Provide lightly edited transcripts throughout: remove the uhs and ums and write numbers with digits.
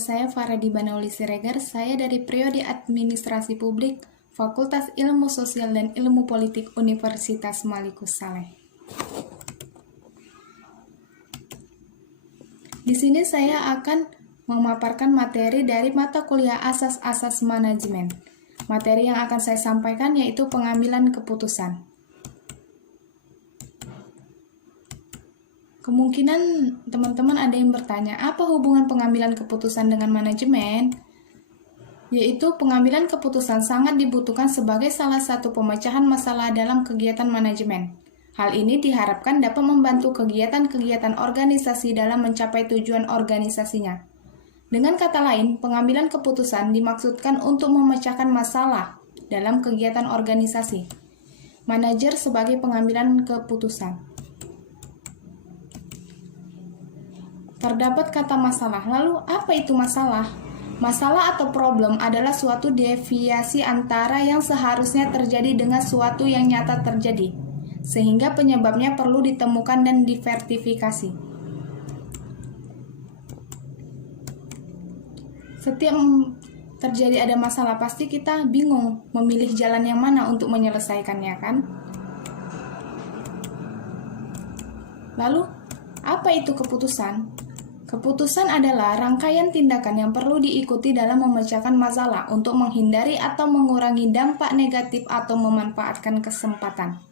saya Faradi Banauli Siregar, saya dari Prodi Administrasi Publik, Fakultas Ilmu Sosial dan Ilmu Politik Universitas Malikus Saleh. Di sini saya akan memaparkan materi dari mata kuliah Asas-Asas Manajemen. Materi yang akan saya sampaikan yaitu pengambilan keputusan. Kemungkinan teman-teman ada yang bertanya, apa hubungan pengambilan keputusan dengan manajemen? Yaitu pengambilan keputusan sangat dibutuhkan sebagai salah satu pemecahan masalah dalam kegiatan manajemen. Hal ini diharapkan dapat membantu kegiatan-kegiatan organisasi dalam mencapai tujuan organisasinya. Dengan kata lain, pengambilan keputusan dimaksudkan untuk memecahkan masalah dalam kegiatan organisasi. Manajer sebagai pengambilan keputusan. Terdapat kata masalah. Lalu, apa itu masalah? Masalah atau problem adalah suatu deviasi antara yang seharusnya terjadi dengan suatu yang nyata terjadi, sehingga penyebabnya perlu ditemukan dan diversifikasi. Setiap terjadi ada masalah, pasti kita bingung memilih jalan yang mana untuk menyelesaikannya, kan? Lalu, apa itu keputusan? Keputusan adalah rangkaian tindakan yang perlu diikuti dalam memecahkan masalah untuk menghindari atau mengurangi dampak negatif atau memanfaatkan kesempatan.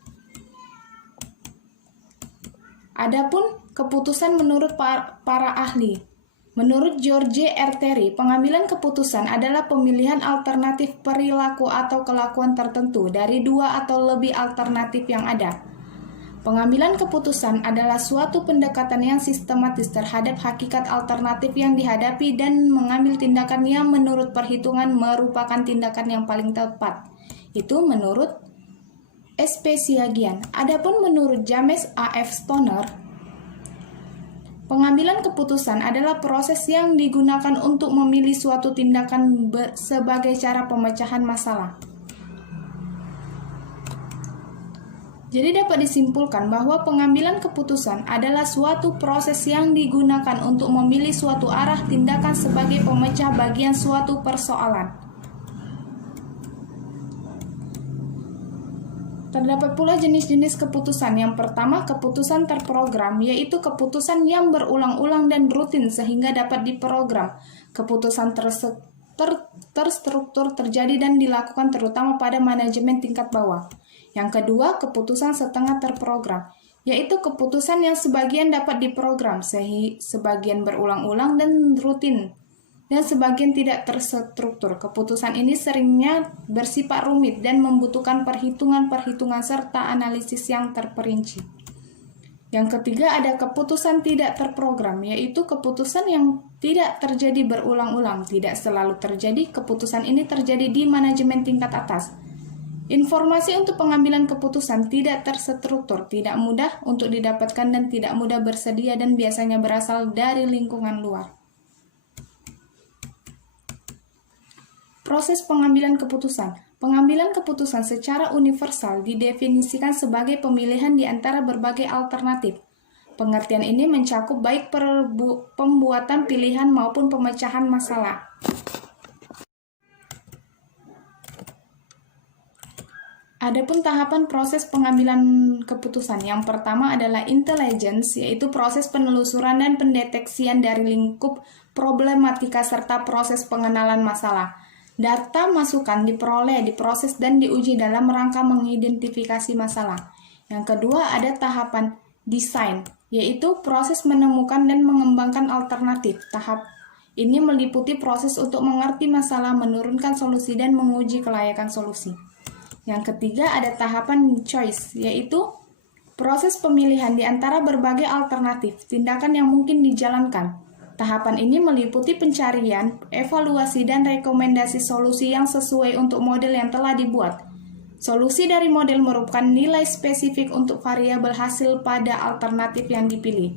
Adapun keputusan menurut para ahli. Menurut George R. Terry, pengambilan keputusan adalah pemilihan alternatif perilaku atau kelakuan tertentu dari dua atau lebih alternatif yang ada. Pengambilan keputusan adalah suatu pendekatan yang sistematis terhadap hakikat alternatif yang dihadapi dan mengambil tindakan yang menurut perhitungan merupakan tindakan yang paling tepat. Itu menurut Espesiagian. Adapun menurut James A. F. Stoner, pengambilan keputusan adalah proses yang digunakan untuk memilih suatu tindakan sebagai cara pemecahan masalah. Jadi dapat disimpulkan bahwa pengambilan keputusan adalah suatu proses yang digunakan untuk memilih suatu arah tindakan sebagai pemecah bagian suatu persoalan. Terdapat pula jenis-jenis keputusan. Yang pertama, keputusan terprogram, yaitu keputusan yang berulang-ulang dan rutin sehingga dapat diprogram. Keputusan terstruktur terjadi dan dilakukan terutama pada manajemen tingkat bawah. Yang kedua, keputusan setengah terprogram, yaitu keputusan yang sebagian dapat diprogram, sebagian berulang-ulang dan rutin, dan sebagian tidak terstruktur. Keputusan ini seringnya bersifat rumit dan membutuhkan perhitungan-perhitungan serta analisis yang terperinci. Yang ketiga, ada keputusan tidak terprogram, yaitu keputusan yang tidak terjadi berulang-ulang. Tidak selalu terjadi, keputusan ini terjadi di manajemen tingkat atas. Informasi untuk pengambilan keputusan tidak terstruktur, tidak mudah untuk didapatkan dan tidak mudah bersedia dan biasanya berasal dari lingkungan luar. Proses pengambilan keputusan. Pengambilan keputusan secara universal didefinisikan sebagai pemilihan di antara berbagai alternatif. Pengertian ini mencakup baik pembuatan pilihan maupun pemecahan masalah. Adapun tahapan proses pengambilan keputusan, yang pertama adalah intelligence, yaitu proses penelusuran dan pendeteksian dari lingkup problematika serta proses pengenalan masalah. Data masukan diperoleh, diproses, dan diuji dalam rangka mengidentifikasi masalah. Yang kedua ada tahapan desain, yaitu proses menemukan dan mengembangkan alternatif. Tahap ini meliputi proses untuk mengerti masalah, menurunkan solusi, dan menguji kelayakan solusi. Yang ketiga ada tahapan choice, yaitu proses pemilihan di antara berbagai alternatif tindakan yang mungkin dijalankan. Tahapan ini meliputi pencarian, evaluasi, dan rekomendasi solusi yang sesuai untuk model yang telah dibuat. Solusi dari model merupakan nilai spesifik untuk variabel hasil pada alternatif yang dipilih.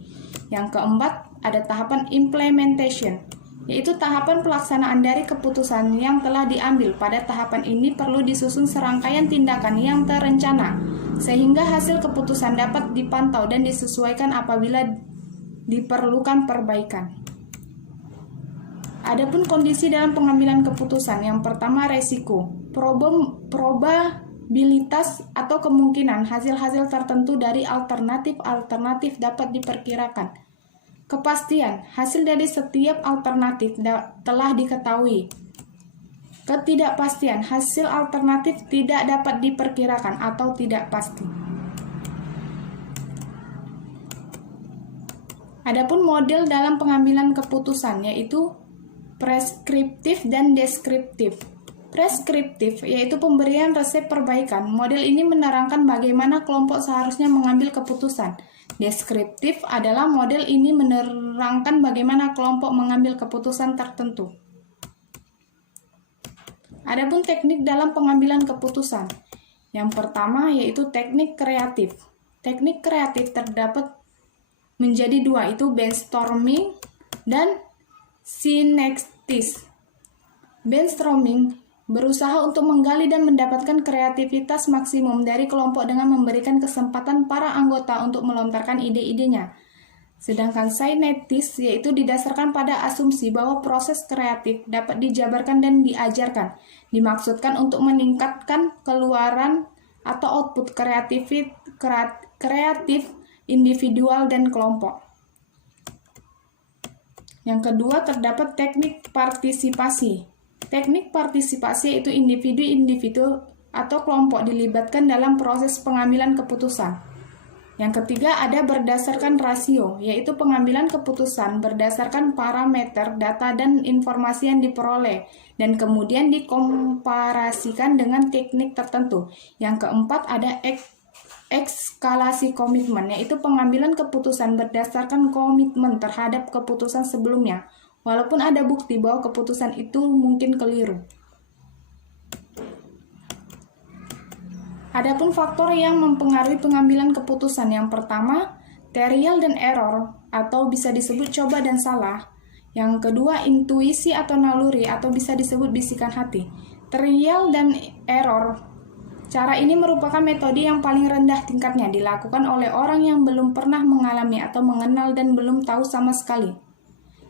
Yang keempat ada tahapan implementation, yaitu tahapan pelaksanaan dari keputusan yang telah diambil. Pada tahapan ini perlu disusun serangkaian tindakan yang terencana, sehingga hasil keputusan dapat dipantau dan disesuaikan apabila diperlukan perbaikan. Adapun kondisi dalam pengambilan keputusan, yang pertama resiko, probabilitas atau kemungkinan hasil-hasil tertentu dari alternatif-alternatif dapat diperkirakan. Kepastian, hasil dari setiap alternatif telah diketahui. Ketidakpastian, hasil alternatif tidak dapat diperkirakan atau tidak pasti. Adapun model dalam pengambilan keputusan yaitu preskriptif dan deskriptif. Preskriptif yaitu pemberian resep perbaikan. Model ini menerangkan bagaimana kelompok seharusnya mengambil keputusan. Deskriptif adalah model ini menerangkan bagaimana kelompok mengambil keputusan tertentu. Adapun teknik dalam pengambilan keputusan. Yang pertama yaitu teknik kreatif. Teknik kreatif terdapat menjadi dua, itu brainstorming dan sineksis. Brainstorming berusaha untuk menggali dan mendapatkan kreativitas maksimum dari kelompok dengan memberikan kesempatan para anggota untuk melontarkan ide-idenya. Sedangkan sineksis yaitu didasarkan pada asumsi bahwa proses kreatif dapat dijabarkan dan diajarkan. Dimaksudkan untuk meningkatkan keluaran atau output kreatif individual dan kelompok. Yang kedua terdapat teknik partisipasi. Teknik partisipasi yaitu individu-individu atau kelompok dilibatkan dalam proses pengambilan keputusan. Yang ketiga ada berdasarkan rasio, yaitu pengambilan keputusan berdasarkan parameter, data, dan informasi yang diperoleh, dan kemudian dikomparasikan dengan teknik tertentu. Yang keempat ada eskalasi komitmen, yaitu pengambilan keputusan berdasarkan komitmen terhadap keputusan sebelumnya, walaupun ada bukti bahwa keputusan itu mungkin keliru. Adapun faktor yang mempengaruhi pengambilan keputusan, yang pertama, trial dan error, atau bisa disebut coba dan salah. Yang kedua, intuisi atau naluri, atau bisa disebut bisikan hati. Trial dan error, cara ini merupakan metode yang paling rendah tingkatnya, dilakukan oleh orang yang belum pernah mengalami atau mengenal dan belum tahu sama sekali.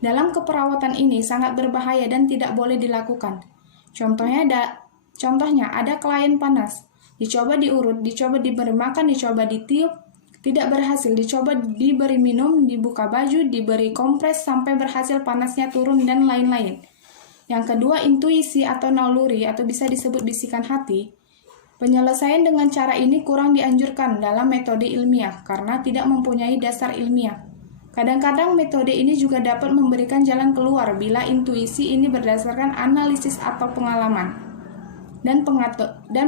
Dalam keperawatan ini sangat berbahaya dan tidak boleh dilakukan. Contohnya ada klien panas. Dicoba diurut, dicoba diberi makan, dicoba ditiup, tidak berhasil, dicoba diberi minum, dibuka baju, diberi kompres sampai berhasil panasnya turun dan lain-lain. Yang kedua, intuisi atau naluri atau bisa disebut bisikan hati. Penyelesaian dengan cara ini kurang dianjurkan dalam metode ilmiah karena tidak mempunyai dasar ilmiah. Kadang-kadang metode ini juga dapat memberikan jalan keluar bila intuisi ini berdasarkan analisis atau pengalaman dan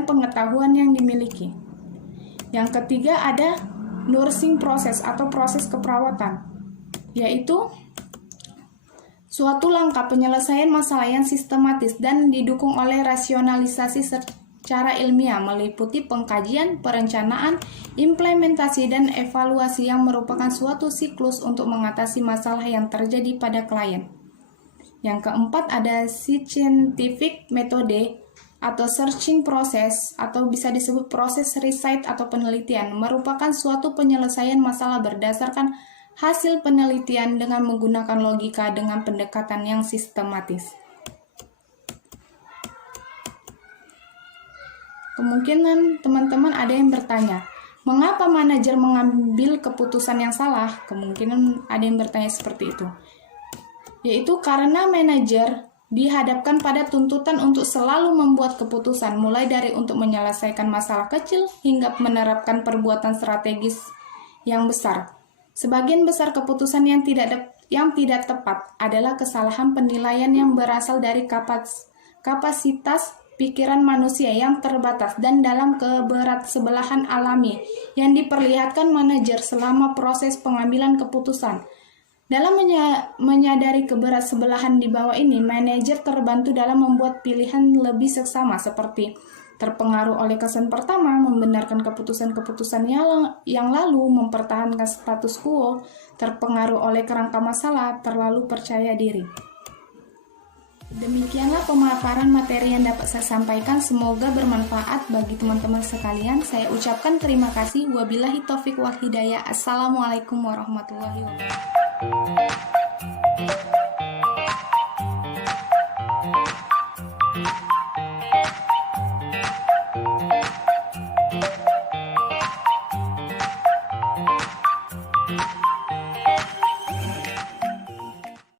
pengetahuan yang dimiliki. Yang ketiga ada nursing proses atau proses keperawatan, yaitu suatu langkah penyelesaian masalah yang sistematis dan didukung oleh rasionalisasi secara ilmiah meliputi pengkajian, perencanaan, implementasi, dan evaluasi yang merupakan suatu siklus untuk mengatasi masalah yang terjadi pada klien. Yang keempat ada scientific metode atau searching process atau bisa disebut proses riset atau penelitian, merupakan suatu penyelesaian masalah berdasarkan hasil penelitian dengan menggunakan logika dengan pendekatan yang sistematis. Kemungkinan teman-teman ada yang bertanya, mengapa manajer mengambil keputusan yang salah? Kemungkinan ada yang bertanya seperti itu. Yaitu karena manajer dihadapkan pada tuntutan untuk selalu membuat keputusan, mulai dari untuk menyelesaikan masalah kecil hingga menerapkan perbuatan strategis yang besar. Sebagian besar keputusan yang tidak tepat adalah kesalahan penilaian yang berasal dari kapasitas pikiran manusia yang terbatas dan dalam keberat-sebelahan alami yang diperlihatkan manajer selama proses pengambilan keputusan. Dalam menyadari keberat-sebelahan di bawah ini, manajer terbantu dalam membuat pilihan lebih seksama seperti terpengaruh oleh kesan pertama, membenarkan keputusan-keputusan yang lalu, mempertahankan status quo, terpengaruh oleh kerangka masalah, terlalu percaya diri. Demikianlah pemaparan materi yang dapat saya sampaikan, semoga bermanfaat bagi teman-teman sekalian. Saya ucapkan terima kasih. Wabillahi taufik wal hidayah. Assalamualaikum warahmatullahi wabarakatuh.